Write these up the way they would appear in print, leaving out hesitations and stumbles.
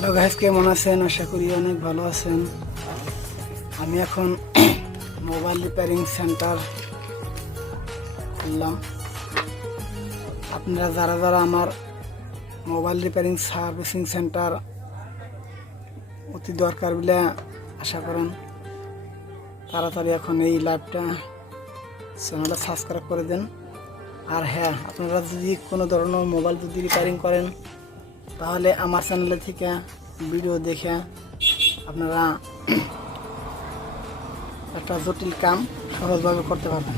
Hello guys, কেমন আছেন? আশা করি অনেক ভালো আছেন। আমি এখন মোবাইল রিপেয়ারিং সেন্টার খুললাম। আপনারা যারা যারা আমার মোবাইল রিপেয়ারিং সার্ভিসিং সেন্টার অতি দরকার বলে আশা করেন, তাড়াতাড়ি এখন এই লাইভটা চ্যানেলটা সাবস্ক্রাইব করে দেন। আর হ্যাঁ, আপনারা যদি কোনো ধরনের মোবাইল যদি রিপেয়ারিং করেন, তাহলে আমার চ্যানেলে থেকে ভিডিও দেখে আপনারা একটা জটিল কাম সহজভাবে করতে পারবেন।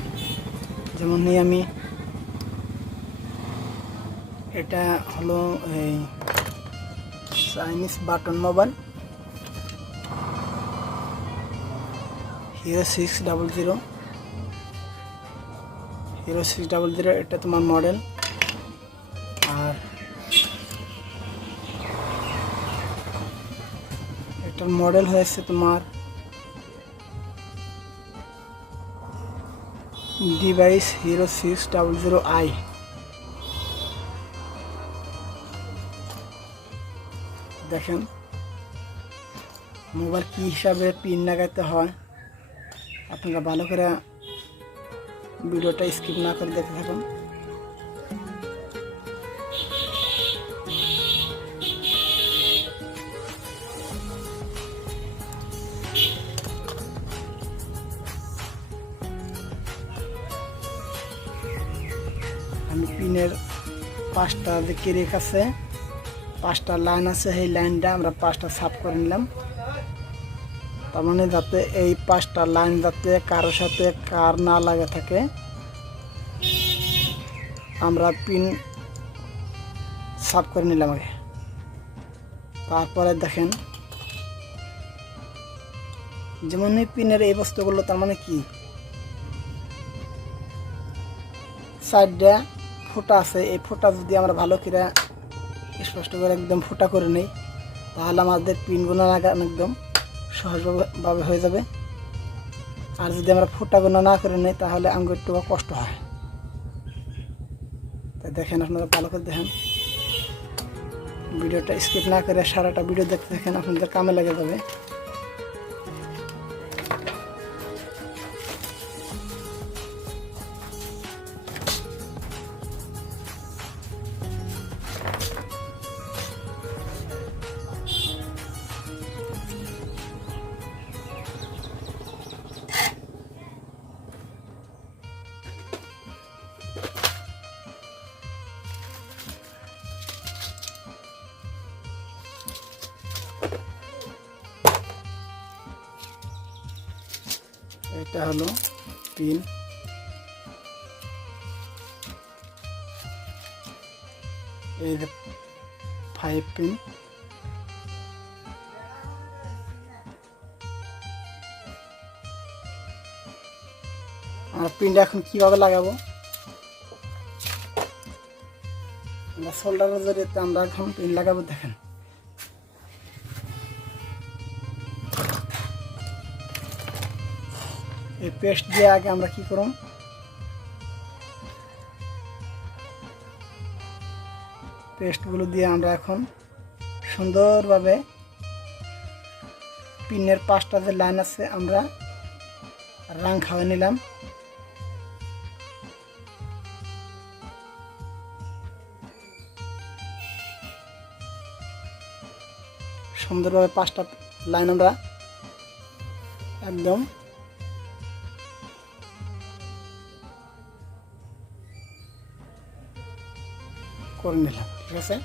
যেমন নিয়ে আমি এটা হলো এই চাইনিজ বাটন মোবাইল Hero 600 এটা তোমার মডেল। আর এটার মডেল হয়েছে তোমার ডিভাইস Hero 600i। দেখেন মোবাইল কি হিসাবে পিন লাগাতে হয়, আপনারা ভালো করে ভিডিওটা স্কিপ না করে দেখতে থাকুন। আমি পিনের 5টা যে কেরেক আছে, 5টা লাইন আছে, সেই লাইনটা আমরা 5টা সাফ করে নিলাম। তার মানে যাতে এই 5টা লাইন যাতে কারোর সাথে কার না লাগে থাকে, আমরা পিন সাফ করে নিলাম আগে। তারপরে দেখেন যেমন এই পিনের এই বস্তুগুলো, তার মানে কি সাইডটা ফোঁটা আছে, এই ফোঁটা যদি আমরা ভালো করে স্পষ্ট করে একদম ফোঁটা করে নিই, তাহলে আমাদের পিনগুলো লাগানো একদম সহজভাবে হয়ে যাবে। আর যদি আমরা ফোঁটাগুলো না করে নিই, তাহলে আমাকে একটু কষ্ট হয়। তাই দেখেন, আপনারা ভালো করে দেখেন, ভিডিওটা স্কিপ না করে সারাটা ভিডিও দেখতে থাকেন, আপনাদের কামে লেগে যাবে। এটা হলো পিন। এই যে 5 পিন। আর পিনটা এখন কিভাবে লাগাবো, আমরা সোল্ডারের জরিয়ে আমরা এখন পিন লাগাবো। দেখেন এই পেস্ট দিয়ে আগে আমরা কি করব, পেস্টগুলো দিয়ে আমরা এখন সুন্দরভাবে পিনের 5টা যে লাইন আছে আমরা রং খাওয়াই নিলাম। সুন্দরভাবে 5টা লাইন আমরা একদম করে নিলাম। ঠিক আছে,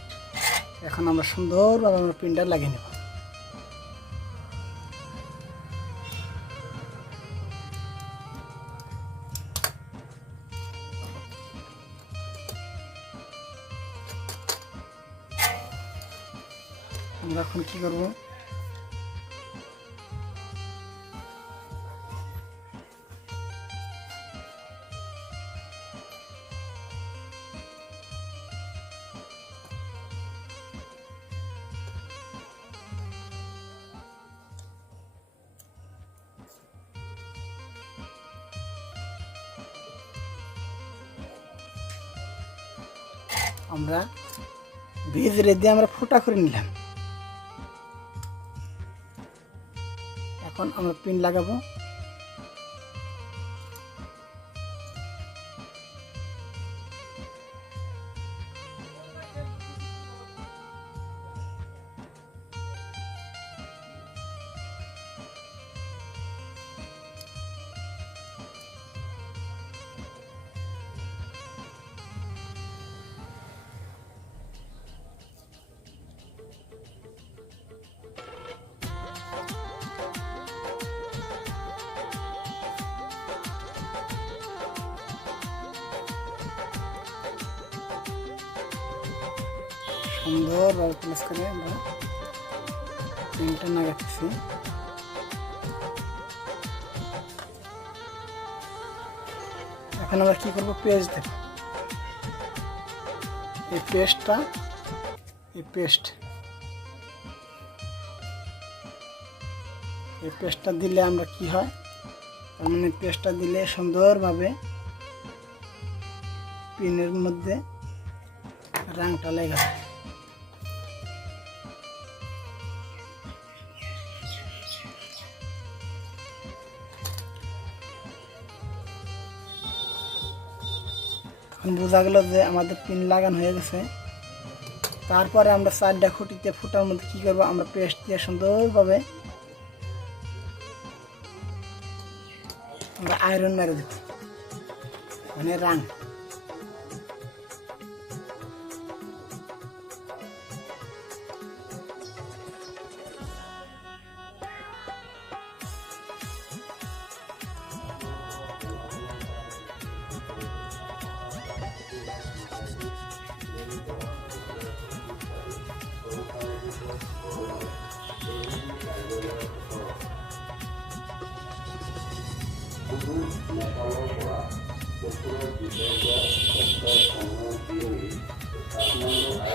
এখন আমরা সুন্দরভাবে আমরা পিনটা লাগিয়ে নেব। আমরা এখন কি করব, আমরা ভিজরে দিয়ে আমরা ফোঁটা করে নিলাম। এখন আমরা পিন লাগাবো। সুন্দরভাবে প্লেস করে আমরা পিনটা লাগাচ্ছি। এখন আমরা কি করব, পেস্ট দেব। এই পেস্টটা দিলে আমরা কি হয়, তার মানে পেস্টটা দিলে সুন্দরভাবে পিনের মধ্যে রংটা লেগে যায়। বোঝা গেল যে আমাদের পিন লাগানো হয়ে গেছে। তারপরে আমরা 4টা খুঁটিতে ফুটার মধ্যে কি করব, আমরা পেস্ট দিয়ে সুন্দরভাবে আমরা আয়রন মেরে দেব, মানে রাং।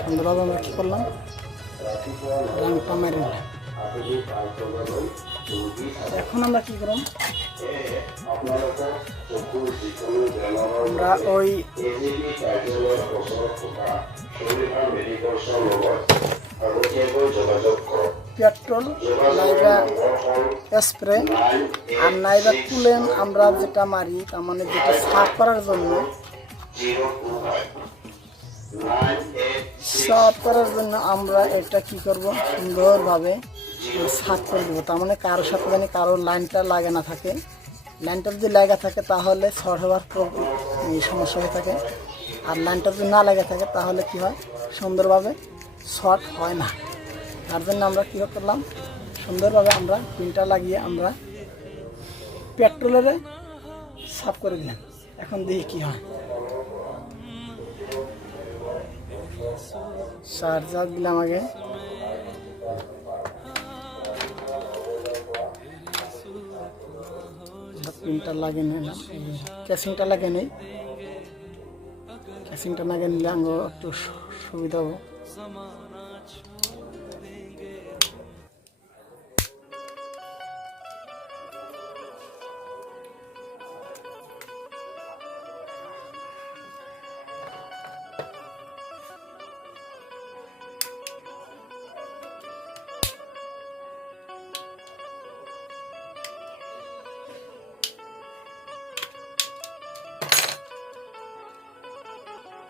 সুন্দরভাবে আমরা কি করলাম, রংটা মেরে নিলাম। এখন আমরা কি করলাম, আমরা ওই পেট্রোল নাইবা স্প্রে আর নাইবা কুলেন আমরা যেটা মারি, তার মানে যেটা সাফ করার জন্য আমরা এটা কি করব, সুন্দরভাবে সাফ করে দেবো। তার মানে কারোর সাথে জানি কারোর লাইনটা লাগে না থাকে। লাইনটা যদি লাগা থাকে তাহলে শর্ট হওয়ার সমস্যা হয়ে থাকে, আর লাইনটা যদি না লাগা থাকে তাহলে কি হয়, সুন্দরভাবে শর্ট হয় না। তার জন্য আমরা কী করলাম, সুন্দরভাবে আমরা পিনটা লাগিয়ে আমরা পেট্রোলের সাফ করে দিলাম। এখন দেখি কি হয়। চার্জার দিলাম আগে, পিনটা লাগিয়ে নিলাম, ক্যাসিংটা লাগিয়ে নেই। ক্যাসিংটা লাগিয়ে নিলে আঙ্গো একটু সুবিধা হবে।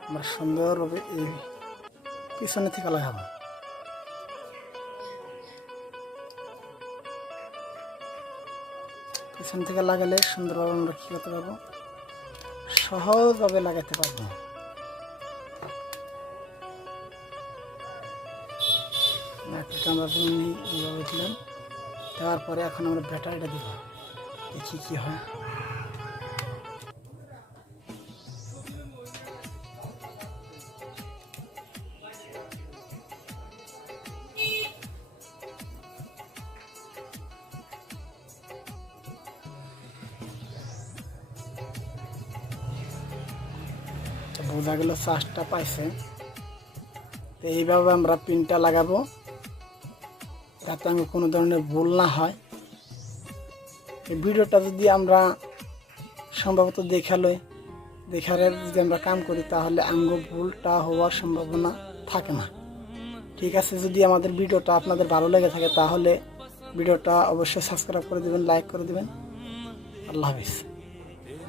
আমরা সুন্দরভাবে এই পিছনে থেকে লাগাবো। পিছন থেকে লাগালে সুন্দরভাবে আমরা কী করতে পারবো, সহজভাবে লাগাতে পারবো। আমরা এইভাবে দিলাম, দেওয়ার পরে এখন আমরা ব্যাটারিটা দিব, দেখি কি হয়। বোঝা গেল চার্জটা পাইছে। তো এইভাবে আমরা পিনটা লাগাবো যাতে আমি কোনো ধরনের ভুল না হয়। এই ভিডিওটা যদি আমরা সম্ভবত দেখারে যদি আমরা কাম করি তাহলে আঙ্গো ভুলটা হওয়ার সম্ভাবনা থাকে না। ঠিক আছে, যদি আমাদের ভিডিওটা আপনাদের ভালো লেগে থাকে তাহলে ভিডিওটা অবশ্যই সাবস্ক্রাইব করে দিবেন, লাইক করে দিবেন। আল্লাহ হাফিজ।